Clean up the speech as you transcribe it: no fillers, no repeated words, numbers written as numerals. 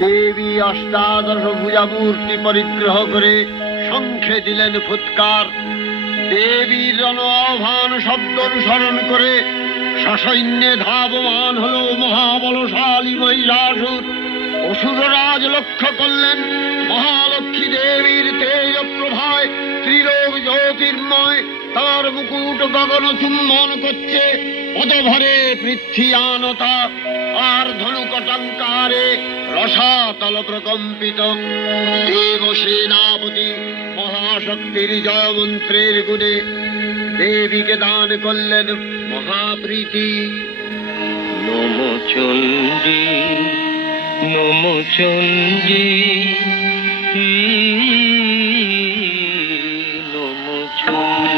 দেবী অষ্টাদশ ভুজা মূর্তি পরিগ্রহ করে শঙ্খে দিলেন ফুৎকার। দেবীর আহ্বান শব্দ অনুসরণ করে সসৈন্যে ধাবমান হলো মহাবলশালী মহিষাসুর। অসুররাজ লক্ষ্য করলেন মহালক্ষ্মী দেবীর তেজ প্রভায় ত্রিলোক জ্যোতির্ময়, তার মুকুট গগন চুম্বন করছে, পদভরে পৃথ্বীয়ানতা আর ধনুকটঙ্কারে রসাতল প্রকম্পিত। দেব সেনাপতি মহাশক্তির জয় মন্ত্রের গুণে দেবীকে দান করলেন মহাপ্রীতি। নম চণ্ডী নম চণ্ডী নম চণ্ডী।